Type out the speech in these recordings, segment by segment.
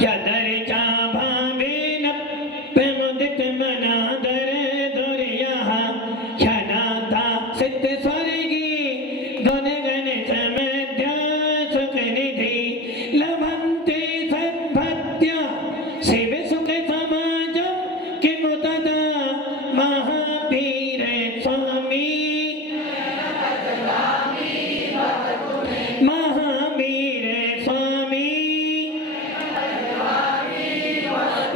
यदर्चा भावेन प्रमुदित मनादर दुर्यः क्षणाता सिद्ध स्वर्गी गुणगण समध्य सुखनिधि लभन्ते सद्भक्त्या शिव सुख समाजं किमु तदा महावीर स्वामी महावीर स्वामी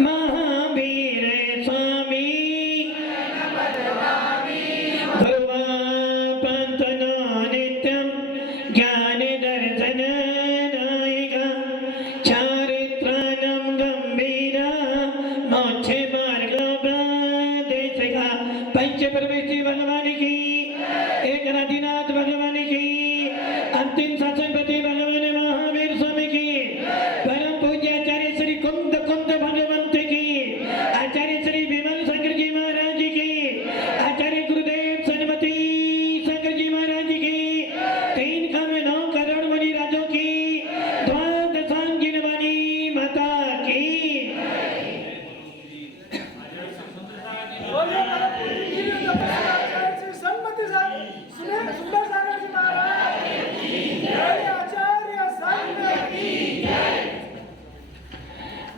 महावीर स्वामी गुरुवापन्तनो नित्यं ज्ञान दर्शन नायक चारित्रानं गंभीरा मोक्ष मार्ग उपदेशका पंच परमेश्वरी भगवान की एक नाथ भगवान की अंतिम शासनपति भगवान महावीर स्वामी की परम पूज्य आचार्य श्री कुंद भगवंत की आचार्य श्री विमल शंकर जी महाराज की आचार्य गुरुदेव सन्मति शंकर जी महाराज की 3 करोड़ 9 करोड़ मणि राजों की द्वादशांगिन वाणी माता की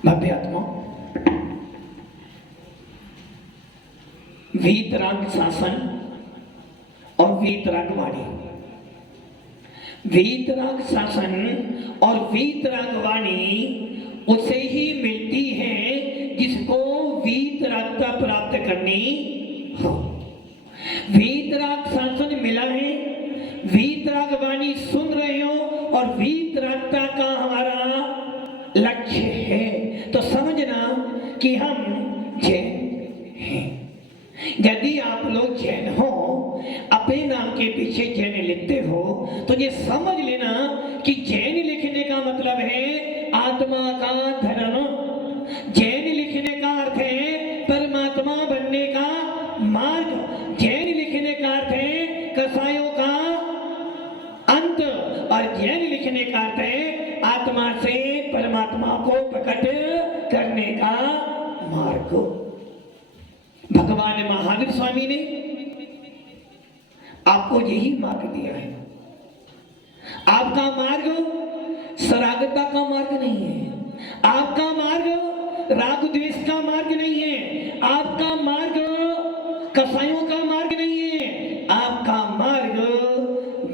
भव्य आत्मा वीतराग शासन और वीतराग वाणी। वीतराग शासन और वीतराग वाणी उसे ही मिलती है जिसको वीतरागता प्राप्त करनी हो। वीतराग शासन मिला है, वीतराग वाणी सुन रहे हो और वीतरागता का हमारा लक्ष्य है, तो समझना कि हम जैन हैं। यदि आप लोग जैन हो, अपने नाम के पीछे जैन लिखते हो, तो ये समझ लेना कि जैन लिखने का मतलब है आत्मा का धर्म। जैन लिखने का अर्थ है परमात्मा बनने का मार्ग। जैन लिखने का अर्थ है कसायों का अंत, और जैन लिखने का अर्थ है आत्मा से परमात्मा को प्रकट करने का मार्ग। भगवान महावीर स्वामी ने आपको यही मार्ग दिया है। आपका मार्ग सरागता का मार्ग नहीं है, आपका मार्ग राग द्वेष का मार्ग नहीं है, आपका मार्ग कसायों का मार्ग नहीं है, आपका मार्ग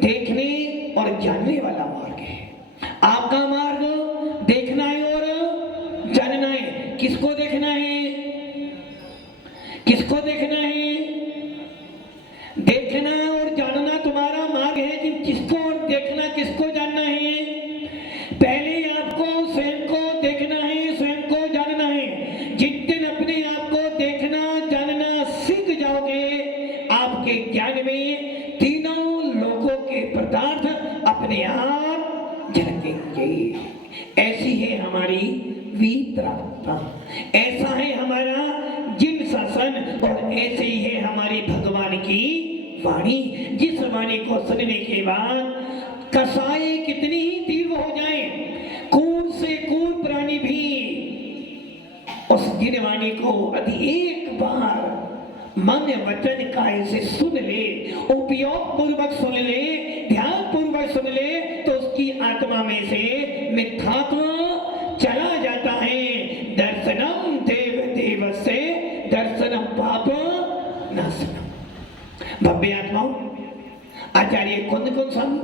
देखने और जानने वाला मार्ग है। आपका मार्ग देखना है और जानना है। किसको देखना है? किसको देखना है? देखना और जानना तुम्हारा मार्ग है कि किसको और देखना, किसको जानना है। पहले आपको स्वयं को देखना है, स्वयं को जानना है। जिस दिन अपने आप को देखना जानना सीख जाओगे, आपके ज्ञान में तीनों लोकों के पदार्थ अपने आप झलकेंगे। ऐसी है हमारी वीतरागता, ऐसा है हमारा जिन शासन, और ऐसे ही है हमारी भगवान की वाणी। जिस वाणी को सुनने के बाद कसाई कितनी ही तीव्र हो जाए, क्रूर से क्रूर प्राणी भी उस जिन वाणी को यदि एक बार मन वचन काय से सुन ले, उपयोग पूर्वक सुन ले, ध्यान पूर्वक सुन ले, तो उसकी आत्मा में से मिथ्यात्व चला जाता है। दर्शनम देव देव से दर्शनम पाप नाशनम। भव्य आत्माओं, आचार्य कुंद स्वामी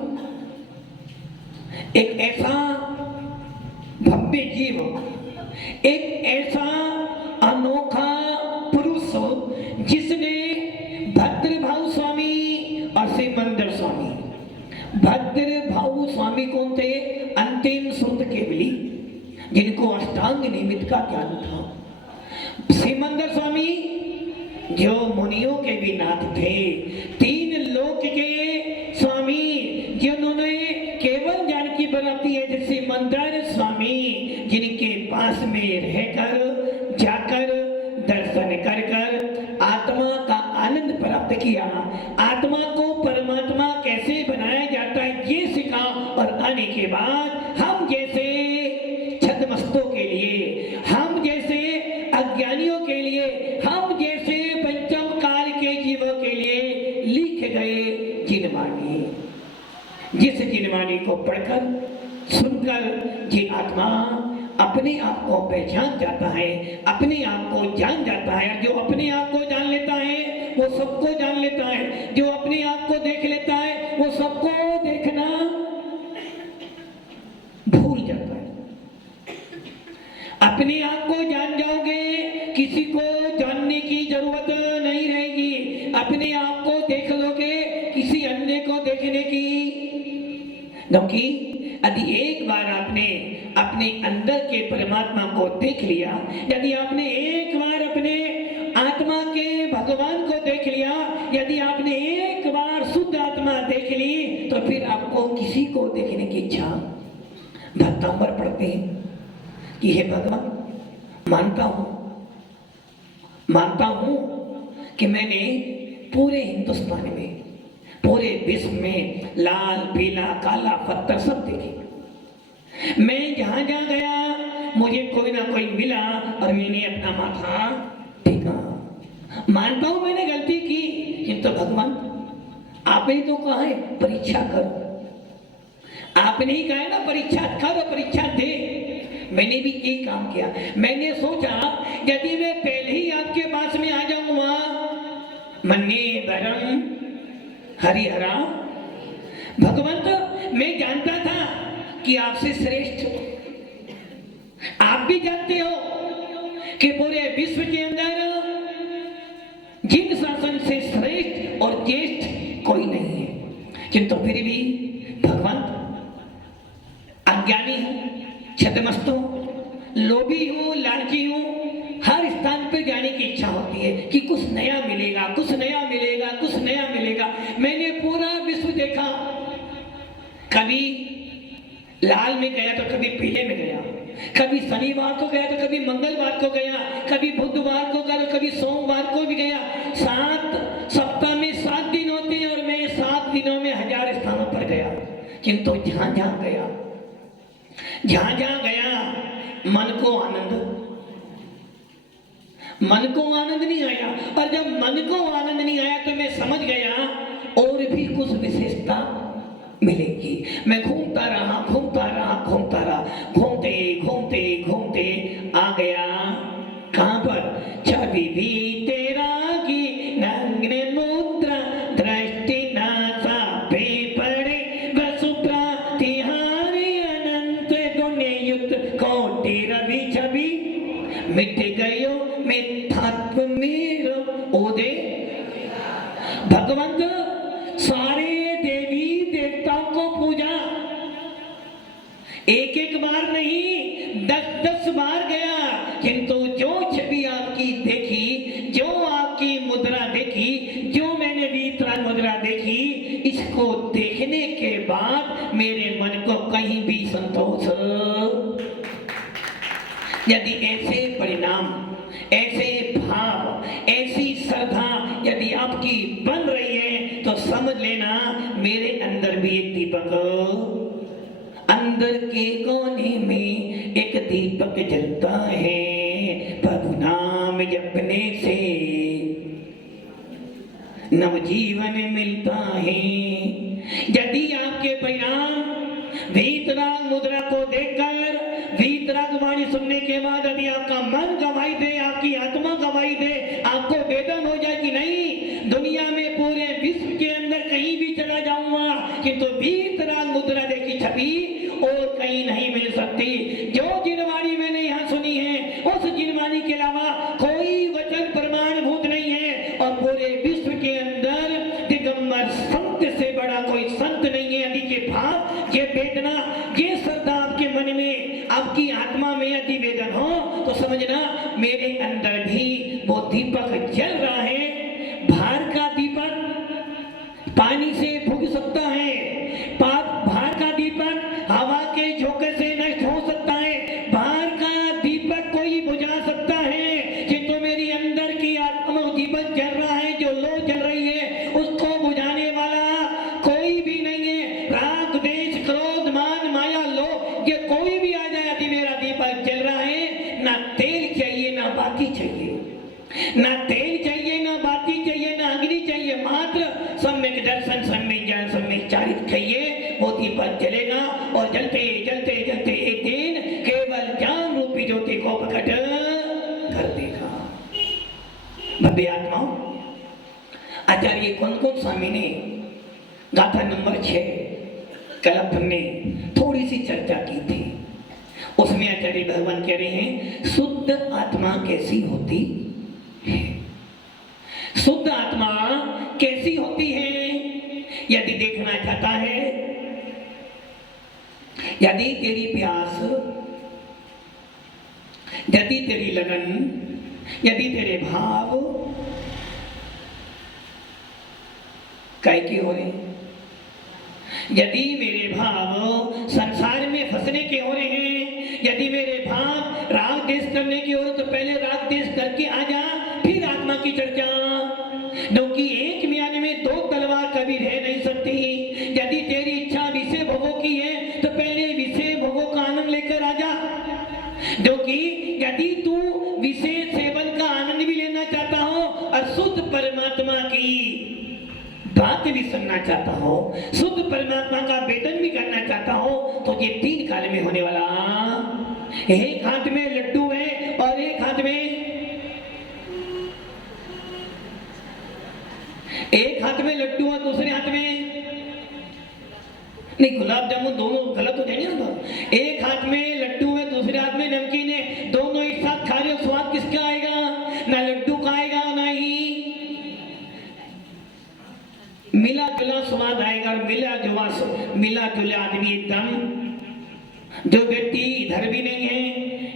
एक ऐसा भव्य जीव, एक ऐसा अनोखा पुरुष जिसने भद्रभाऊ स्वामी और सिमंदर स्वामी। भद्रभाऊ स्वामी कौन थे? अंतिम शुद्ध केवली, जिनको अष्टांग निमित्त का ज्ञान था। सिमंदर स्वामी जो मुनियों के भी नाथ थे, 3 लोक के स्वामी, जिन्होंने केवल ज्ञान की बनाती है, जैसे मंदर स्वामी, जिनके पास में रहकर जाकर दर्शन कर कर आत्मा का आनंद प्राप्त किया, आत्मा को परमात्मा कैसे बनाया जाता है ये सीखा, और आने के बाद हम हम जैसे छद्मस्तों के लिए, हम जैसे अज्ञानियों के लिए, हम जैसे पंचम काल के जीवों के लिए लिखे गए जिनवाणी, जिस जिनवाणी को पढ़कर सुनकर ये आत्मा अपने आप को पहचान जाता है, अपने आप को जान जाता है। जो अपने आप को जान लेता है वो सबको जान लेता है, जो अपने आप को देख लेता है वो सबको देखना भूल जाता है। अपने आप को जान जाओगे, किसी को जानने की जरूरत नहीं रहेगी। अपने आप को देख लोगे, किसी अन्य को देखने की, क्योंकि यदि एक बार आपने अपने अंदर के परमात्मा को देख लिया, यदि आपने एक बार अपने आत्मा के भगवान को देख लिया, यदि आपने एक बार शुद्ध आत्मा देख ली, तो फिर आपको किसी को देखने की इच्छा। भक्तांबर पढ़ते हैं कि हे भगवान, मानता हूं कि मैंने पूरे हिंदुस्तान में, पूरे विश्व में लाल पीला काला पत्थर सब देखे। मैं जहां जहां गया मुझे कोई ना कोई मिला और मैंने अपना माथा टेका। मानता हूं मैंने गलती की, किंतु भगवान आपने ही तो कहा है परीक्षा करो, आपने ही कहा है ना परीक्षा करो परीक्षा दे। मैंने भी यही काम किया। मैंने सोचा यदि मैं पहले ही आपके पास में आ जाऊंगा, मन्ने बरम हरिहरा, भगवंत मैं जानता था कि आपसे श्रेष्ठ, आप भी जानते हो कि पूरे विश्व के अंदर जिन शासन से श्रेष्ठ और ज्येष्ठ कोई नहीं है, किंतु फिर भी भगवंत अज्ञानी हूं, छद्मस्त हूं, लोभी हूं, लालची हूं। हर स्थान पर जाने की इच्छा होती है कि कुछ नया मिलेगा, कुछ नया मिलेगा, कुछ नया मिलेगा। मैंने पूरा विश्व देखा, कभी लाल में गया तो कभी पीले में गया, कभी शनिवार को गया तो कभी मंगलवार को गया, कभी बुधवार को गया तो कभी सोमवार को भी गया। 7 सप्ताह में 7 दिन होते हैं और मैं 7 दिनों में 1000 स्थानों पर गया। किंतु जहां जहां गया मन को आनंद नहीं आया। और जब मन को आनंद नहीं आया तो मैं समझ गया और भी कुछ विशेषता मिलेगी। मैं घूमता रहा, घूमते आ गया कहां पर? छवि भी तेरा की नग्न मुद्रा, दृष्टि नासा पे पड़े वसुप्रा, तिहारी अनंत गुण युक्त कोटि रवि छवि, मिट गयो मिथ्यात्व मेरो ओदे। भगवंत सारे देवी देवताओं को पूजा, एक बार नहीं 10 बार गया, किंतु जो छवि आपकी देखी, जो आपकी मुद्रा देखी, जो मैंने वीतराग मुद्रा देखी, इसको देखने के बाद मेरे मन को कहीं भी संतोष। यदि ऐसे परिणाम, ऐसे भाव, ऐसी श्रद्धा यदि आपकी बन रही है तो समझ लेना मेरे अंदर भी एक दीपक, अंदर के कोने में एक दीपक जलता है। प्रभु नाम जपने से नवजीवन मिलता है। यदि आपके परिणाम वीतराग मुद्रा को देखकर, वीतराग वाणी सुनने के बाद यदि आपका मन गवाही दे, आपकी आत्मा गवाही दे, आपको वेदन हो जाए कि नहीं दुनिया में पूरे विश्व के अंदर कहीं भी चला जाऊंगा किंतु वीतराग मुद्रा देखी छवि और कहीं नहीं मिल सकती। जो जिनवाणी मैंने यहाँ सुनी है उस जिनवाणी के अलावा कोई वचन प्रमाणभूत नहीं है और पूरे विश्व के अंदर दिगंबर संत से बड़ा कोई संत नहीं है। यदि ये भाव, ये वेदना, ये श्रद्धा आपके मन में, आपकी आत्मा में यदि वेदन हो तो समझना मेरे अंदर भी वो दीपक जल रहा है। भार का दीपक पानी से फूंक सकता है, भार का दीपक हवा के झोंके से नष्ट हो सकता है, भार का दीपक कोई बुझा सकता है, ना तेल चाहिए, ना बाती चाहिए, ना अग्नि चाहिए, मात्र सम्यक दर्शन, सम्यक ज्ञान, सम्यक चारित्र चाहिए। वो दीपक जलेगा और जलते जलते जलते एक दिन केवल ज्ञान रूपी ज्योति को प्रकट कर देगा। भव्य आत्माओं, आचार्य कौन स्वामी ने गाथा नंबर 6 कल हमने थोड़ी सी चर्चा की थी। उसमें आचार्य भगवान कह रहे हैं शुद्ध आत्मा कैसी होती है। शुद्ध आत्मा कैसी होती है यदि देखना चाहता है, यदि तेरी प्यास, यदि तेरी लगन, यदि तेरे भाव काय की हो रहे, यदि मेरे भाव संसार में फंसने के हो रहे हैं, यदि मेरे भाव राग देश करने की हो रहे, तो पहले राग देश करके आ जा, फिर आत्मा की चर्चा। क्योंकि एक म्यान में दो तलवार कभी रह नहीं सकती। यदि तेरी इच्छा विषय भोगों की है तो पहले विषय भोगों का आनंद लेकर आ जा। क्योंकि यदि तू विषय सेवन का आनंद भी लेना चाहता हो और शुद्ध परमात्मा की बात भी सुनना चाहता हो, शुद्ध परमात्मा का वेदन भी करना चाहता हो, तो ये 3 काल में होने वाला, एक हाथ में लड्डू है और एक हाथ में लड्डू और दूसरे हाथ में नहीं, गुलाब जामुन दोनों गलत हो जाएंगे ना। एक हाथ में लड्डू है, दूसरे हाथ में नमकीन है, दोनों एक साथ खा रहे हो, स्वाद किसका आएगा? ना लड्डू का आएगा, ना ही मिला जुला स्वाद आएगा। मिला जुला आदमी एकदम, जो व्यक्ति इधर भी नहीं है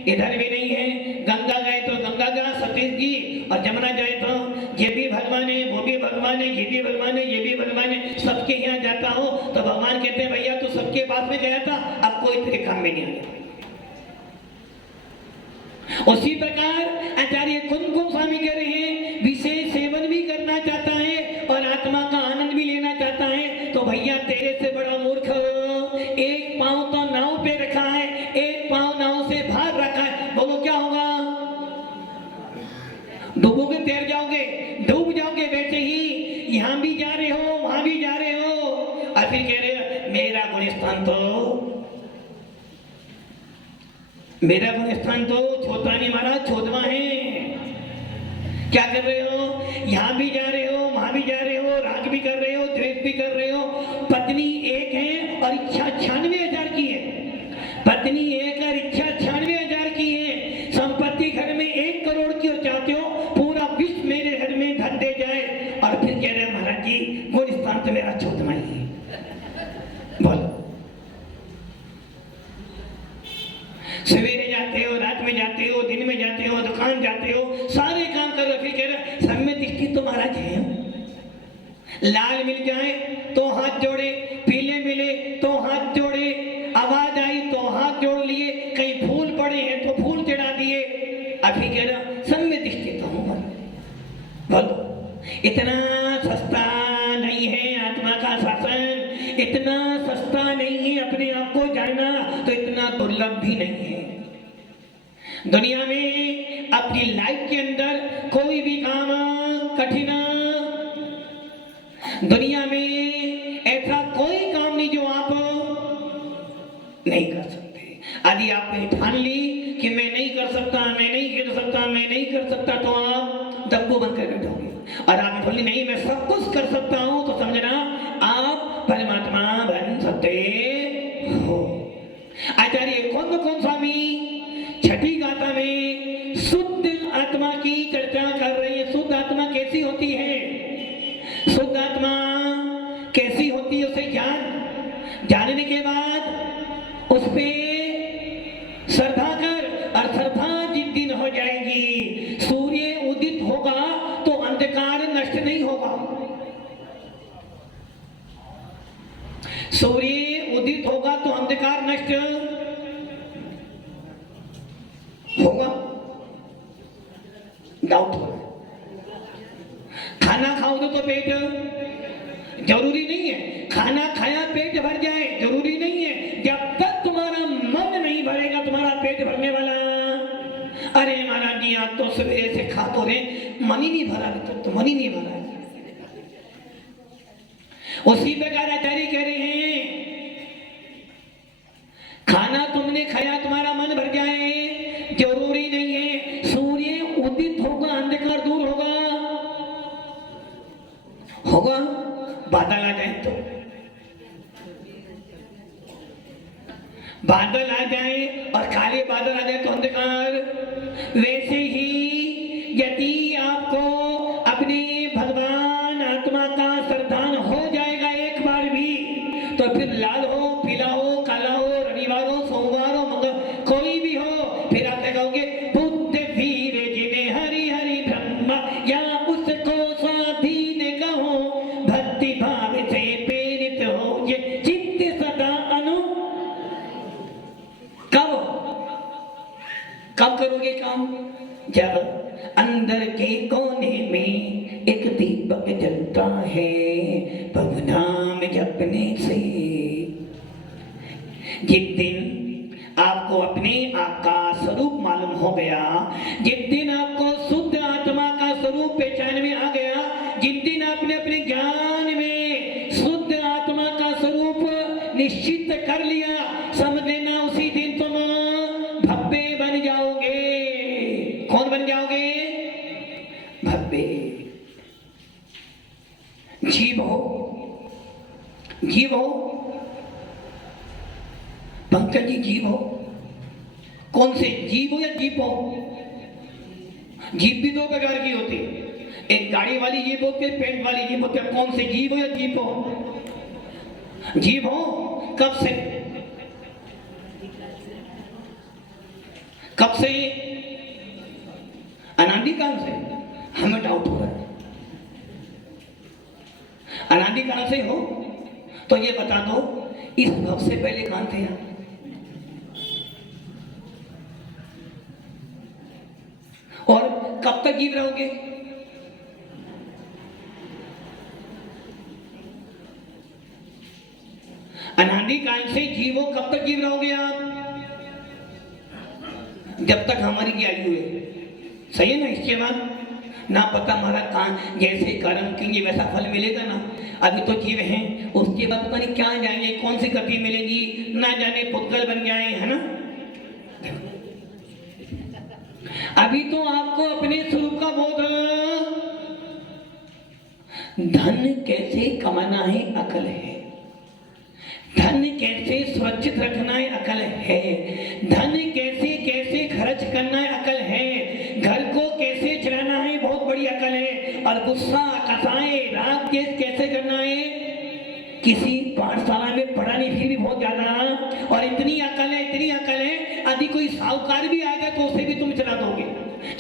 इधर भी नहीं है, गंगा गए तो गंगा गया सतीश जी, और जमुना जाए तो ये भी भगवान है, वो भी भगवान है, ये भी भगवान है, ये भी भगवान है, सबके यहाँ जाता हो तो भगवान कहते हैं भैया तू सबके पास में गया था, अब कोई तेरे काम में नहीं आया। उसी प्रकार आचार्य कुंद स्वामी कह रहे हैं विषय सेवन भी करना चाहता है और आत्मा का आनंद भी लेना चाहता है, तो भैया तेरे से बड़ा मूर्ख एक पांव तो नाव पे रखा है, एक पांव नाव से बाहर रखा है, बोलो क्या होगा? डूबोगे, तैर जाओगे, डूब जाओगे। वैसे ही यहाँ भी जा रहे हो, वहां भी जा रहे हो, और फिर कह रहे हो मेरा गुणस्थान तो छोटा नहीं महाराज, छोदवा है। क्या कर रहे हो? यहाँ भी जा रहे हो, वहां भी जा रहे हो, राग भी कर रहे हो, द्वेष भी कर रहे हो। पत्नी एक है और इच्छा 96,000 की है। पत्नी एक और इच्छा 96,000 की है। संपत्ति घर में 1 करोड़ की हो, चाहते हो पूरा विश्व मेरे घर में धन दे जाए, और फिर कह रहे महाराज जी गुणस्थान तो मेरा छोटमा ही है। बोलो, सवेरे जाते हो, रात में जाते हो, दिन में जाते हो, दुकान जाते हो, सारे काम करो, फिर कह रहे सम्य दृष्टि तो महाराज है। लाल मिल जाए तो हाथ जोड़े, पीले मिले तो हाथ जोड़े, आवाज आई तो हाथ जोड़ लिए, कहीं फूल पड़े हैं तो फूल चढ़ा दिए, अभी कह रहा सम्य दृष्टि तो हूं। बोलो, इतना सस्ता नहीं है आत्मा का शासन, इतना सस्ता नहीं है अपने आप को जानना, तो इतना दुर्लभ भी नहीं है। दुनिया में अपनी लाइफ के अंदर कोई भी काम कठिन, दुनिया में ऐसा कोई काम नहीं जो आप नहीं कर सकते। यदि आपने ठान ली कि मैं नहीं कर सकता, मैं नहीं कर सकता, मैं नहीं कर सकता, तो आप दब्बू बन कर बैठोगे। और आपने बोली नहीं मैं सब कुछ कर सकता हूं, तो समझना आप परमात्मा बन सकते हो। आचार्य कौन स्वामी छठी गाथा में शुद्ध आत्मा की चर्चा कर रही है। शुद्ध आत्मा कैसी होती है? शुद्ध आत्मा कैसी होती है उसे जानने के बाद उस पे श्रद्धा कर, और श्रद्धा जिस दिन हो जाएगी, सूर्य उदित होगा तो अंधकार नष्ट नहीं होगा। सूर्य उदित होगा तो अंधकार नष्ट होगा, डाउट होगा। खाना खाओगे तो पेट जरूरी नहीं है, खाना खाया पेट भर जाए जरूरी नहीं है। जब तक तुम्हारा मन नहीं भरेगा तुम्हारा पेट भरने वाला, अरे महाराज जी आप तो सवेरे से खा तो रहे, मन ही नहीं भरा, तो मन ही नहीं भरा। उसी प्रकार आचार्य कह रहे हैं खाना तुमने खाया तुम्हारा मन भर जाए जरूरी नहीं है, सूर्य उदित होगा अंधकार दूर होगा बादल आ जाए तो, बादल आ जाए और काले बादल आ जाए तो अंधकार। वैसे ही यदि आपको अपने भगवान आत्मा का श्रद्धान हो जाएगा एक बार भी, तो फिर लाल हो पीला हो काला हो रविवार हो सोमवार हो मंगल कोई भी हो, फिर आप कहोगे बुद्ध वीर जिन्हें हरि हरि ब्रह्मा या उसको स्वाधीन कहो, भक्ति भाव से प्रेरित हो ये चित्त सदा अनु। कब करोगे काम? जब अंदर के कोने में एक दीपक जलता है प्रभु नाम जपने से। जिस दिन आपको अपने आकाश स्वरूप मालूम हो गया, जिस दिन आपको शुद्ध आत्मा का स्वरूप पहचान में आ गया, जिस दिन आपने अपने ज्ञान में शुद्ध आत्मा का स्वरूप निश्चित कर लिया, समझ लेना उसी दिन तुम भव्य बन जाओगे। कौन बन जाओगे? भव्य। जीव हो, जीव हो पंकज जी, जीव हो। कौन से जीव हो या जीप हो? जीप भी दो प्रकार की होती है, एक गाड़ी वाली जीप होती है, पेंट वाली जीप होती है। कौन से जीव हो या जीप हो? जीव हो। कब से? कब से? अनादि काल से। हमें डाउट हो रहा है अनादि काल से हो तो ये बता दो इस भव से पहले कहां थे आप? और कब तक जीव रहोगे? अनादि काल से जीवो, कब तक जीव रहोगे आप? जब तक हमारी की आयु है। सही है ना? इसके बाद ना पता हमारा कहां, जैसे कर्म करेंगे वैसा फल मिलेगा ना। अभी तो जीव हैं, उसके बाद पता नहीं क्या जाएंगे, कौन सी गति मिलेगी, ना जाने पुद्गल बन जाए, है ना। अभी तो आपको अपने स्वरूप का बोध, धन कैसे कमाना है अकल है, धन कैसे सुरक्षित रखना है अकल है, धन कैसे कैसे खर्च करना है अकल है, घर को कैसे चलाना है बहुत बड़ी अकल है, और गुस्सा कसाए राग कैसे करना है किसी पाठशाला में पढ़ा नहीं फिर भी बहुत ज्यादा, और इतनी अकल है, इतनी अकल है, यदि कोई साहूकार भी आ जाए तो उसे भी तुम चला दोगे,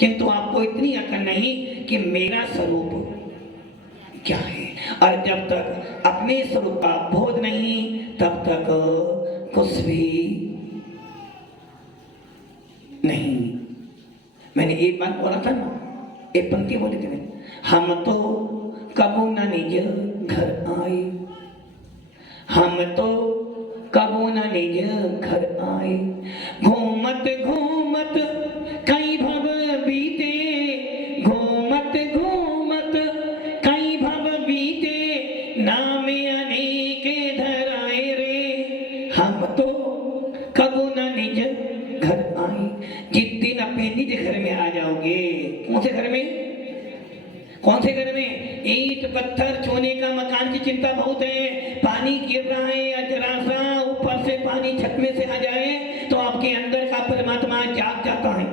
किंतु आपको इतनी अकल नहीं कि मेरा स्वरूप क्या है। और जब तक अपने स्वरूप का बोध नहीं तब तक कुछ भी नहीं। मैंने एक बात बोला था ना, एक पंक्ति बोली थी मैंने, हम तो कबू न निज घर आए, हम तो कबू न निज घर आए, घूमत घूमत कई भव बीते, घूमत घूमत कई भव बीते, नाम अनेक धराए रे, हम तो कबू न निज घर आए। जिस दिन अपने निज घर में आ जाओगे, कौन से घर में? कौन से घर में? ईंट पत्थर चोने का मकान की चिंता बहुत है, पानी गिर रहा है या जरा सा ऊपर से पानी छत में से आ जाए तो आपके अंदर का परमात्मा जाग जाता है।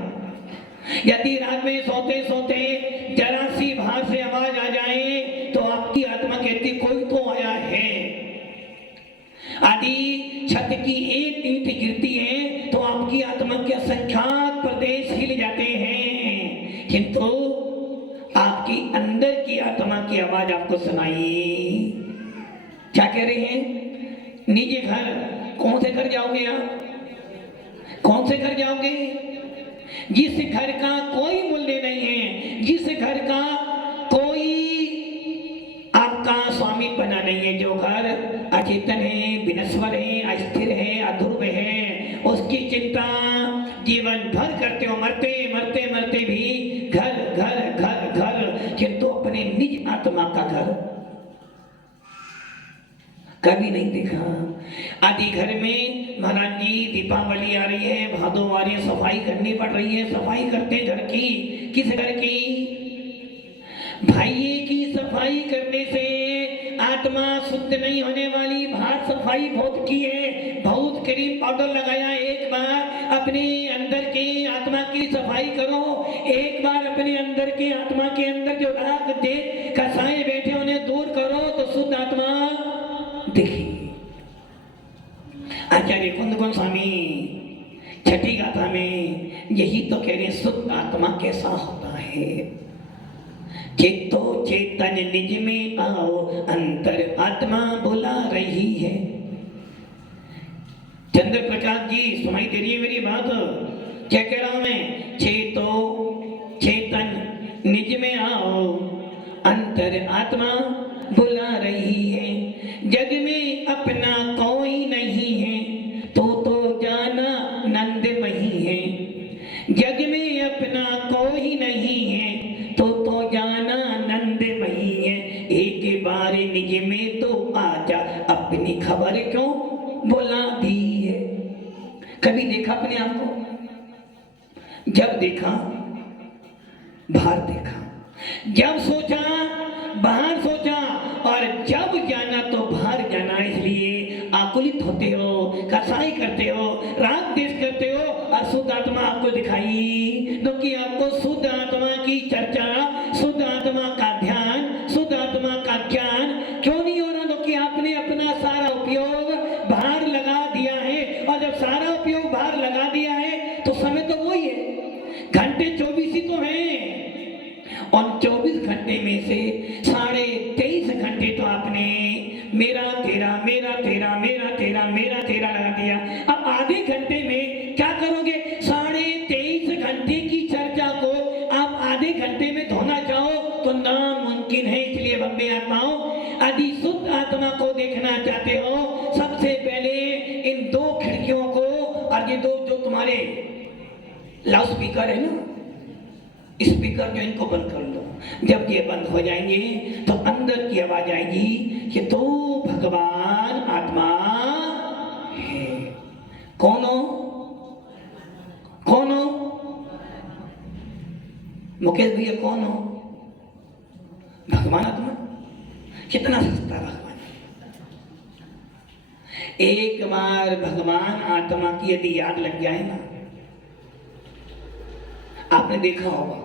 यदि रात में सोते सोते जरा सी बाहर से आवाज आ जाए तो आपकी आत्मा कहती कोई तो आया है। यदि छत की एक ईंट गिरती है तो आपकी आत्मा के असंख्यात प्रदेश हिल जाते हैं, किंतु आपकी अंदर की आत्मा की आवाज आपको सुनाई। क्या कह रहे हैं? निज घर। कौन से घर जाओगे आप? कौन से घर जाओगे? जिस घर का कोई मूल्य नहीं है, जिस घर का कोई आपका स्वामी बना नहीं है, जो घर अचेतन है, विनश्वर है, अस्थिर है, अध्रुव है, उसकी चिंता जीवन भर करते हो, मरते मरते मरते भी घर घर घर घर, किंतु अपने निज आत्मा का घर कभी नहीं देखा। आदि घर में महाराज जी दीपावली आ रही है, भादो आ रही है, सफाई करनी पड़ रही है। सफाई करते घर की, किस घर की? भाई की सफाई करने से आत्मा शुद्ध नहीं होने वाली। बाहर सफाई बहुत की है, बहुत क्रीम पाउडर लगाया, एक बार अपने अंदर के आत्मा की सफाई करो। एक बार अपने अंदर के आत्मा के अंदर जो राग दे कसाए बैठे उन्हें दूर करो तो शुद्ध आत्मा देखिए। आचार्य कुंद स्वामी छठी गाथा में यही तो कह रहे, शुद्ध आत्मा कैसा होता है। चेतो चेतन निज में आओ, अंतर आत्मा बुला रही है। चंद्र प्रकाश जी सुनाई दे रही है मेरी बात? क्या कह रहा हूं मैं? चेतो चेतन निज में आओ, अंतर आत्मा बुला रही है। जग में अपना कोई नहीं है, तो जाना नंदमयी है। जग में अपना कोई नहीं है, तो जाना नंदमयी है। एक बार निज में तो आजा, अपनी खबर क्यों बुला दी है। कभी देखा अपने आप को? जब देखा बाहर देखा, जब सोचा बाहर सोचा, और जब जाना तो बाहर जाना। इसलिए आकुलित होते हो, कसाई करते हो, राग देश करते हो, और शुद्ध आत्मा आपको दिखाई तो कि आपको शुद्ध आत्मा की चर्चा, शुद्ध आत्मा का ध्यान, शुद्ध आत्मा का ज्ञान क्यों नहीं हो रहा? तो कि आपने अपना सारा उपयोग बाहर लगा दिया है। और जब सारा उपयोग बाहर लगा दिया है तो समय तो वही है, घंटे 24 ही तो हैं। और 24 घंटे में से 23.5 घंटे तो आपने मेरा तेरा मेरा तेरा मेरा तेरा मेरा तेरा लगा दिया। अब आधे घंटे में क्या करोगे? 23.5 घंटे की चर्चा को आप आधे घंटे में धोना चाहो तो नामुमकिन है। इसलिए बम्बे आत्माओं, यदि शुद्ध आत्मा को देखना चाहते हो, सबसे पहले इन 2 खिड़कियों को, और ये 2 जो तुम्हारे लाउड स्पीकर है ना, स्पीकर जो, इनको बंद कर लो। जब ये बंद हो जाएंगे तो अंदर की आवाज आएगी कि तो भगवान आत्मा है। कौन हो? कौन हो? मुकेश भैया कौन हो? भगवान आत्मा। कितना सस्ता भगवान। एक बार भगवान आत्मा की यदि याद लग जाए ना, आपने देखा होगा,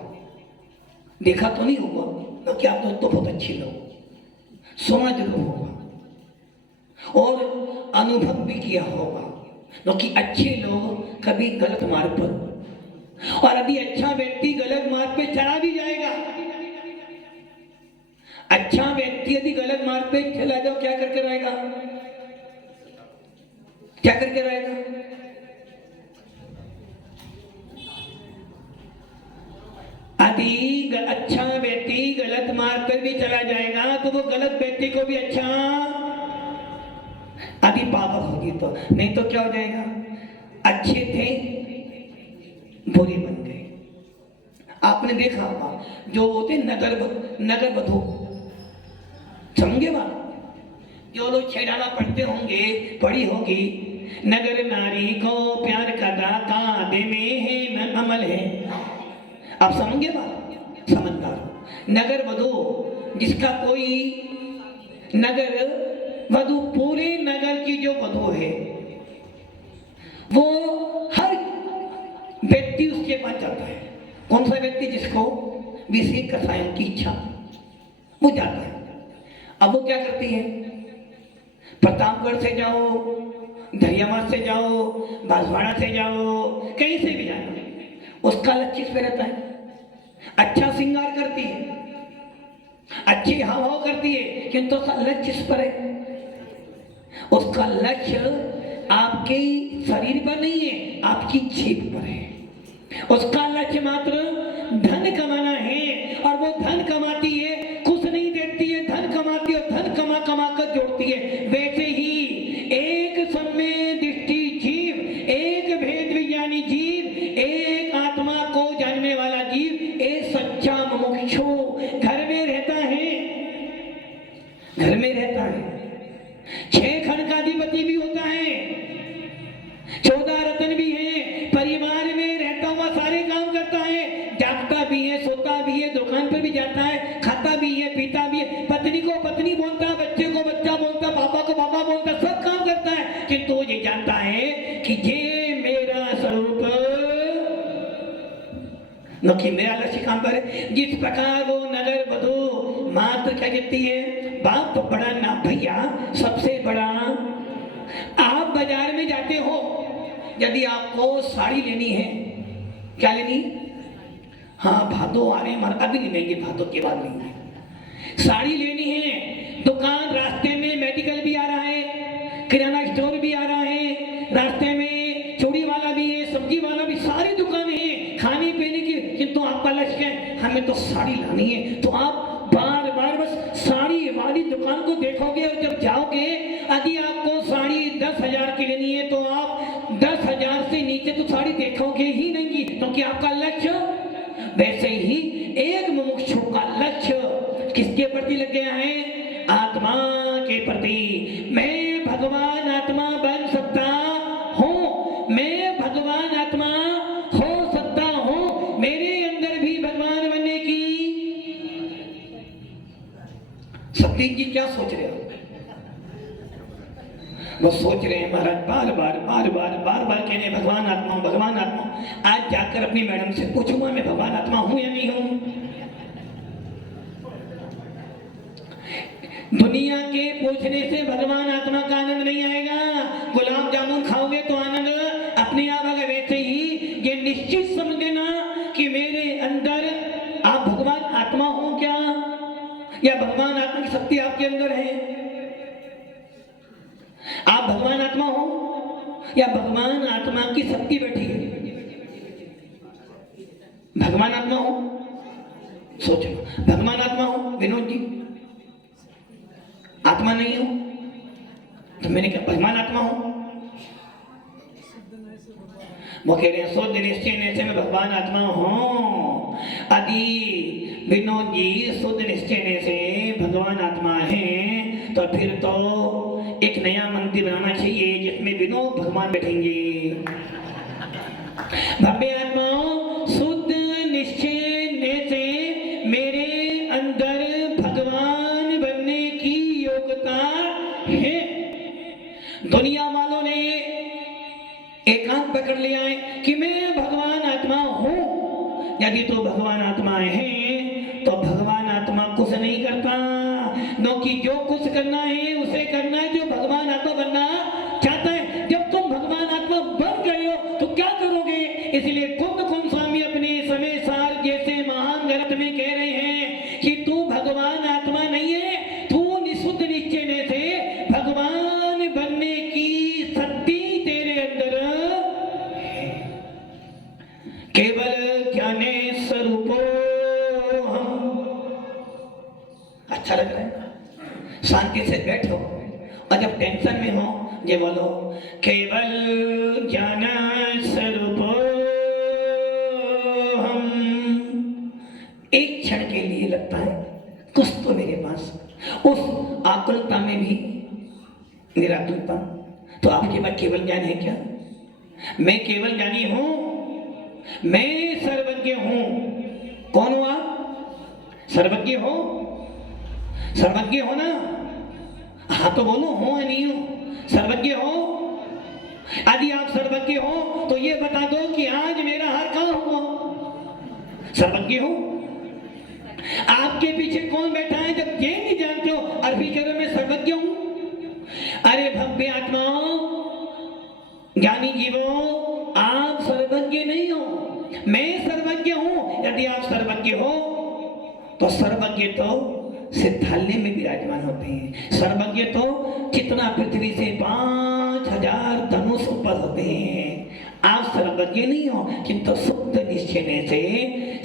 देखा तो नहीं होगा तो क्या आप तो बहुत अच्छे लोग, सुना जरूर होगा और अनुभव भी किया होगा तो कि अच्छे लोग कभी गलत मार्ग पर, और यदि अच्छा व्यक्ति गलत मार्ग पे चला भी जाएगा, अच्छा व्यक्ति यदि गलत मार्ग पे चला जाओ क्या करके रहेगा? क्या करके रहेगा? यदि अच्छा व्यक्ति गलत मार्ग पर भी चला जाएगा तो वो गलत व्यक्ति को भी अच्छा यदि पावर होगी तो, नहीं तो क्या हो जाएगा? अच्छे थे बुरे बन गए। आपने देखा होगा जो होते नगर वधू, समझे बात? जो लोग छेड़ाना पढ़ते होंगे, पढ़ी होगी, नगर नारी को प्यार का दाता दे में है अमल है। आप समझे बात? समझदार हो। नगर वधू जिसका कोई, नगर वधू पूरे नगर की जो वधू है वो हर व्यक्ति उसके पास जाता है। कौन सा व्यक्ति? जिसको विषय कसायों की इच्छा, वो जाता है। अब वो क्या करती है? प्रतापगढ़ से जाओ, धरियामार से जाओ, बांसवाड़ा से जाओ, कहीं से भी जाओ, उसका लक्ष्य इस पे रहता है। अच्छा श्रृंगार करती है, अच्छी हाव करती है, किंतु उसका लक्ष्य इस पर है। उसका लक्ष्य आपके शरीर पर नहीं है, आपकी जीभ पर है। उसका लक्ष्य मात्र धन कमाना है, और वो धन कमाती है, कुछ नहीं देखती है, धन कमाती है और धन कमा कर जोड़ती है। वैसे ही एक समय दृष्टि जीव, एक भेद परिवार में रहता हुआ सारे काम करता है, जागता भी है, सोता भी है, दुकान पर भी जाता है, खाता भी है, पीता भी है, पत्नी को पत्नी बोलता है, बच्चे को बच्चा बोलता है, पापा को पापा बोलता है, सब काम करता है, किंतु ये जानता है कि ये मेरा स्वरूप न कि मेरा लक्ष्य काम पर है। जिस प्रकार वो नगर वधू मात्र क्या कहती है, बाप बड़ा ना भैया सबसे बड़ा। आप बाजार में जाते हो, यदि आपको साड़ी लेनी है, क्या लेनी, हाँ भादो आ रहे हैं, अभी नहीं लेंगे, भादो के बाद लेंगे, साड़ी लेनी है, दुकान रास्ते में मेडिकल भी आ रहा है, किराना स्टोर भी आ रहा है, रास्ते में चूड़ी वाला भी है, सब्जी वाला भी, सारी दुकानें हैं खाने पीने की, किंतु आपका लक्ष्य है हमें तो साड़ी लानी है, तो आप बार बार बस साड़ी वाली दुकान को देखोगे और जब जाओगे, यदि आपको साड़ी 10,000 की लेनी है तो आप 10,000 से नीचे तो साड़ी देखोगे ही नहीं, क्योंकि आपका लक्ष्य, वैसे ही एक मुमुक्षु का लक्ष्य किसके प्रति लग गया है, आत्मा के प्रति। मैं भगवान आत्मा बन सकता हूँ, मैं भगवान आत्मा हो सकता हूँ, मेरे अंदर भी भगवान बनने की। सतीश जी क्या सोच रहे हो, वो सोच रहे हैं महाराज, बार बार बार बार बार बार कह रहे हैं भगवान आत्मा हूं, भगवान आत्मा हूं। आज जाकर अपनी मैडम से पूछूंगा मैं भगवान आत्मा हूं या नहीं हूं। दुनिया के पूछने से भगवान आत्मा का आनंद नहीं आएगा। गुलाब जामुन खाओगे तो आनंद अपने आप आएगा। वैसे ही ये निश्चित समझ लेना कि मेरे अंदर आप भगवान आत्मा हो क्या, या भगवान आत्मा की शक्ति आपके अंदर है। आप भगवान आत्मा हो या भगवान आत्मा की शक्ति बैठी है। भगवान आत्मा हो, सोचो भगवान आत्मा हो विनोद जी, आत्मा नहीं हो तो मैंने कहा भगवान आत्मा हो। वो कह रहे हैं शुद्ध निश्चय से मैं भगवान आत्मा हूं। यदि विनोद जी शुद्ध निश्चय से भगवान आत्मा है तो फिर तो एक नया मंदिर बनाना चाहिए जिसमें विनोद भगवान बैठेंगे। भव्य आत्माओं, शुद्ध निश्चय से मेरे अंदर भगवान बनने की योग्यता है। दुनिया वालों ने एकांत पकड़ लिया है कि मैं भगवान आत्मा हूं। यदि तो भगवान आत्मा है तो भगवान आत्मा कुछ नहीं करता, क्योंकि जो कुछ करना है उसे करना है जो भगवान आत्मा बनना चाहता है। जब तुम भगवान आत्मा बन गए हो तो क्या करोगे। इसलिए कुंद स्वामी अपने समय सार जैसे महान ग्रंथ में कह रहे हैं कि तू भगवान आत्मा नहीं है, तू निशुद्ध निश्चय से भगवान बनने की शक्ति तेरे अंदर है। केवल ज्ञाने स्वरूपो हम। अच्छा लग रहा है, शांति से बैठो और जब टेंशन में हो ये बोलो केवल ज्ञान स्वरूपो हम। एक क्षण के लिए लगता है कुछ तो मेरे पास, उस आकुलता में भी निराकुलता। तो आपके पास केवल ज्ञान है क्या। मैं केवल ज्ञानी हूं, मैं सर्वज्ञ हूं। कौन हो आप, सर्वज्ञ हो, सर्वज्ञ हो ना। हाँ तो बोलो हो या नहीं हो, सर्वज्ञ हो। यदि आप सर्वज्ञ हो तो ये बता दो कि आज मेरा हार कहां हुआ। सर्वज्ञ हो, आपके पीछे कौन बैठा है जब ये नहीं जानते हो और भी कह रहे मैं सर्वज्ञ हूं। अरे भव्य आत्माओं, ज्ञानी जीवों, आप सर्वज्ञ नहीं हो, मैं सर्वज्ञ हूं। यदि आप सर्वज्ञ हो तो सर्वज्ञ तो सिद्धालय में विराजमान होते हैं। सर्वज्ञ तो कितना पृथ्वी से 5,000 धनुष ऊपर होते हैं। आप सर्वज्ञ नहीं हो, किंतु शुद्ध निश्चय से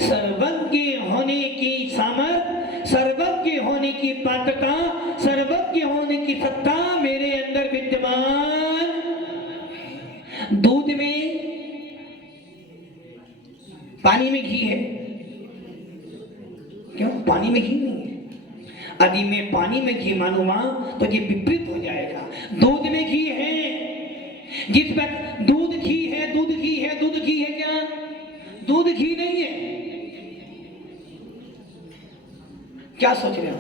सर्वज्ञ होने की सामर्थ्य, सर्वज्ञ होने की पात्रता, सर्वज्ञ होने की सत्ता मेरे अंदर विद्यमान। दूध में, पानी में घी है क्यों, पानी में घी नहीं है। यदि मैं पानी में घी मानूंगा तो ये विपरीत हो जाएगा। दूध में घी है, जिस पर दूध घी है, दूध घी है, दूध घी क्या सोच रहे हो?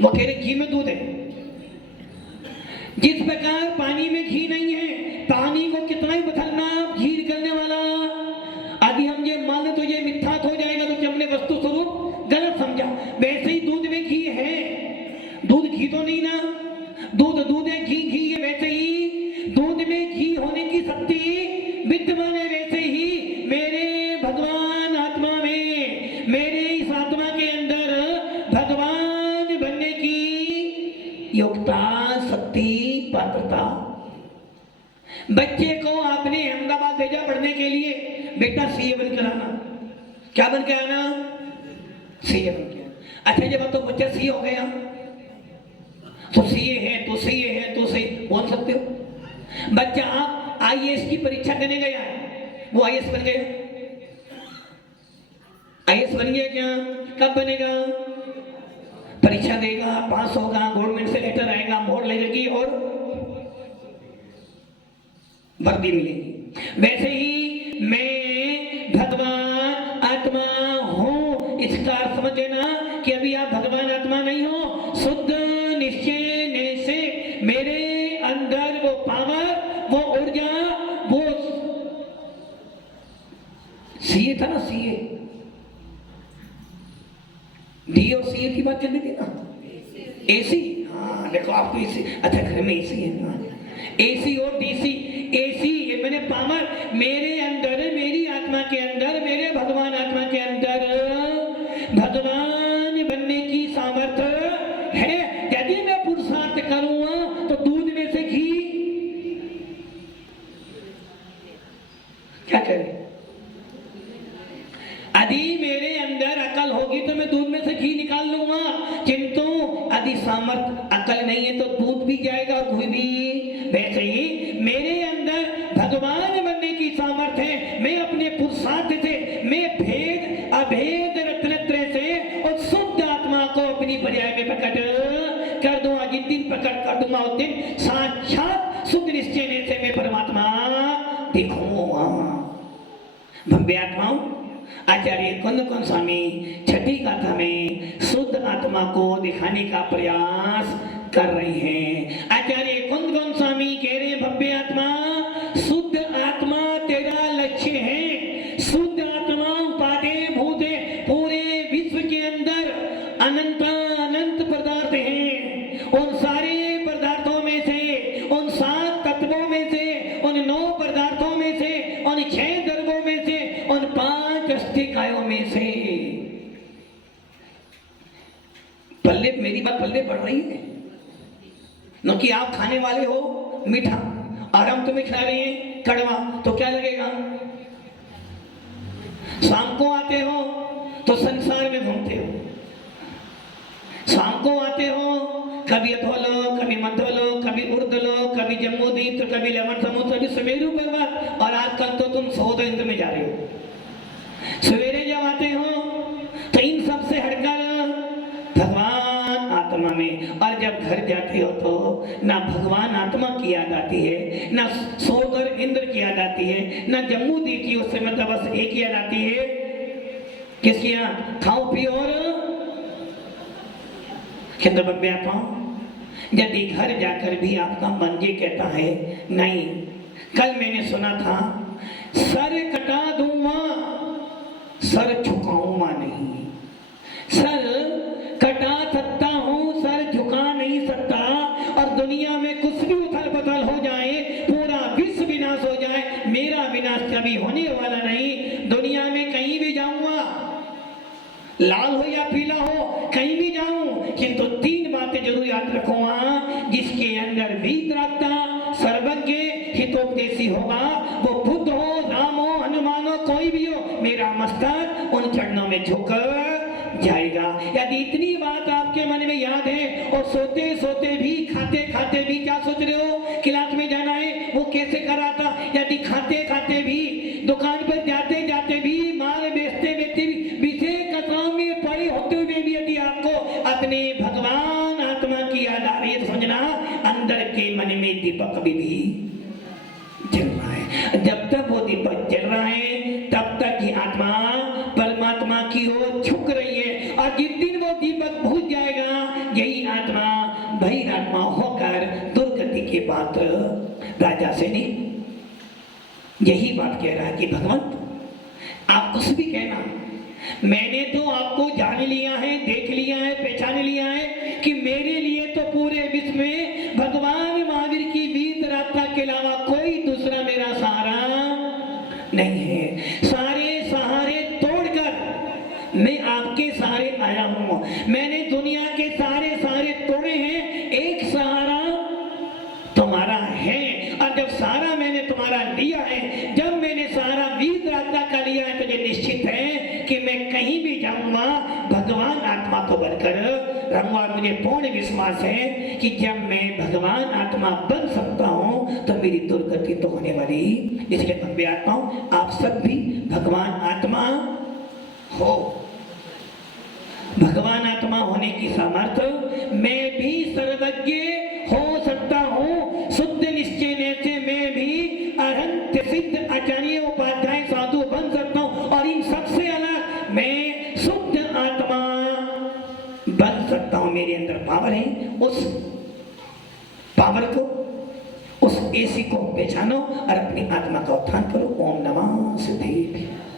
वो कह रहे घी में दूध है। जिस प्रकार पानी में घी नहीं है, पानी को कितना ही बदलना घी निकलने वाला, यदि हम ये मान तो ये मिथ्या हो जाएगा तो हमने वस्तु स्वरूप गलत समझा। वैसे ही दूध में घी है, दूध घी तो नहीं ना, दूध दूध है, घी घी है। वैसे ही दूध में घी होने की शक्ति विद्यमान है, वैसे ही मेरे भगवान आत्मा में, मेरे इस आत्मा के अंदर भगवान बनने की योग्यता, शक्ति, पात्रता। बच्चे को आपने अहमदाबाद भेजा पढ़ने के लिए, बेटा सीए बन कर आना। क्या बन के आना? सीए बन के। अच्छा जब तो बच्चा सीए हो गया तो सीए है तो सीए है तो सही बोल सकते हो। बच्चा आप आईएएस की परीक्षा देने गया है, वो आईएएस बन गया। आईएएस बन गया क्या? कब बनेगा? परीक्षा देगा, पास होगा, गवर्नमेंट से लेटर आएगा, मोहर लगेगी और वर्दी मिलेगी। वैसे ही मैं भगवान आत्मा हूं, इसका अर्थ समझ लेना कि अभी आप भगवान आत्मा नहीं हो। शुद्ध निश्चय से मेरे अंदर वो पावर, वो ऊर्जा, वो सीए था ना, सीए डी और सीए की बात चल रही थी ना। एसी, हाँ देखो आपको एसी, अच्छा घर में एसी है ना। एसी और डीसी, एसी ये मैंने पावर मेरे अंदर, मेरी आत्मा के अंदर, मेरे भगवान आत्मा के अंदर भगवान बनने की सामर्थ्य है। यदि मैं पुरुषार्थ करूंगा तो दूध में से घी क्या करे? यदि मेरे अंदर अकल होगी तो मैं दूध में से घी निकाल लूंगा, किंतु यदि सामर्थ्य अकल नहीं है तो दूध भी जाएगा और घी भी। वैसे ही मेरे अंदर भगवान बनने की सामर्थ्य है। मैं अपने पुरुषार्थ से, मैं भेद अभेद रत्नत्रय से और शुद्ध आत्मा को अपनी पर्याय में प्रकट कर दूंगा। जिस दिन प्रकट कर दूंगा उस दिन साक्षात शुद्ध निश्चय से मैं परमात्मा दिखूंगा। भव्य आत्माओं, आचार्य कुंद स्वामी छठी गाथा में शुद्ध आत्मा को दिखाने का प्रयास कर रहे हैं। आचार्य कुंद स्वामी कह रहे भव्य आत्मा, शुद्ध आत्मा तेरा लक्ष्य है। शुद्ध आत्मा उपाधि भूत है। पूरे विश्व के अंदर अनंत अनंत पदार्थ हैं। उन सारे पदार्थों में से, उन 7 तत्वों में से, उन 9 पदार्थों में से, उन 6 द्रव्यों में से, उन 5 अस्थिकायों में से। पल्ले, मेरी बात पल्ले पड़ रही है न कि आप खाने वाले हो मीठा और हम तुम्हें खिला रहे हैं कड़वा, तो क्या लगेगा? शाम को आते हो तो संसार में घूमते हो, शाम को आते हो कभी अधोलो, कभी मधोलो, कभी उर्दलो, कभी जम्बूद्वीप, तो कभी लवण समुद्र, कभी सुमेरु पर्वत, और आजकल तो तुम सौदा इंद्र में जा रहे हो। सवेरे जब आते हो तो इन सब से हटकर भगवान आत्मा में, और जब घर जाते हो तो ना भगवान आत्मा की याद आती है, ना सोगर इंद्र की याद आती है, ना जम्बूद्वीप की, उससे मतलब बस एक याद आती है, किसकी याद? खाओ पियो और किंतु यदि घर जाकर भी आपका मन ये कहता है नहीं, कल मैंने सुना था सर कटा दूंगा सर झुकाऊंगा नहीं, सर कटा सकता हूं सर झुका नहीं सकता, और दुनिया में कुछ भी उथल पुथल हो जाए, पूरा विश्व विनाश हो जाए, मेरा विनाश कभी होने वाला नहीं। दुनिया में कहीं भी जाऊंगा, लाल हो या पीला हो, कहीं भी जाऊं, किंतु 3 बातें जरूर याद रखूंगा। जिसके अंदर वीतरागता, सर्वज्ञ, हितोपदेशी होगा, वो बुद्ध हो, राम हो, हनुमान हो, कोई भी हो, मेरा मस्तक उन चरणों में झुक जाएगा। यदि इतनी बात आपके मन में याद है, और सोते सोते भी, खाते खाते भी क्या सोच रहे हो? क्लास में जाना है, वो कैसे कराता? यदि खाते खाते भी, दुकान पर जाते जाते भी, माल बेचते बेचते भी, विषय कथाओं में पड़े होते हुए भी यदि आपको अपने भगवान आत्मा की याद आ रही है, तो समझना अंदर के मन में दीपक अभी भी जल रहा है। जब तक वो दीपक जल रहा है, तब तक ये आत्मा परमात्मा की ओर झुक रही है, सैनिक यही बात कह रहा है कि भगवंत आप कुछ भी कहना, मैंने तो आपको जान लिया है, देख लिया है, पहचान लिया है कि मेरे लिए तो पूरे विश्व में भगवान महावीर की वीत रास्ता के अलावा कोई दूसरा मेरा सहारा नहीं है। सारे सहारे तोड़कर मैं आपके सहारे आया हूं। मैंने दुनिया के सारे सहारे तोड़े हैं, एक सहारा तुम्हारा है। और जब सहारा मैंने तुम्हारा लिया है, जब मैंने सहारा वीत रास्ता का लिया है, तो ये निश्चित है कि मैं कहीं भी जाऊंगा भगवान आत्मा को बनकर रहूंगा। मुझे पूर्ण विश्वास है कि जब मैं भगवान आत्मा बन सकता हूं तो मेरी दुर्गति तो होने वाली। इसलिए मैं भी आता हूं, आप सब भी भगवान आत्मा हो। भगवान आत्मा होने की सामर्थ्य मैं भी सर्वज्ञ हो सकता हूं। शुद्ध निश्चय से मैं भी अरहंत सिद्ध आचार्य उपाध्याय साधु बन सकता हूं। और इन सबसे अलग मैं शुद्ध आत्मा बन सकता हूं। मेरे अंदर पावर है, उस पावर को, उस एसी को पहचानो और अपनी आत्मा का उत्थान करो। ओम नमः सिद्धेभ्यः।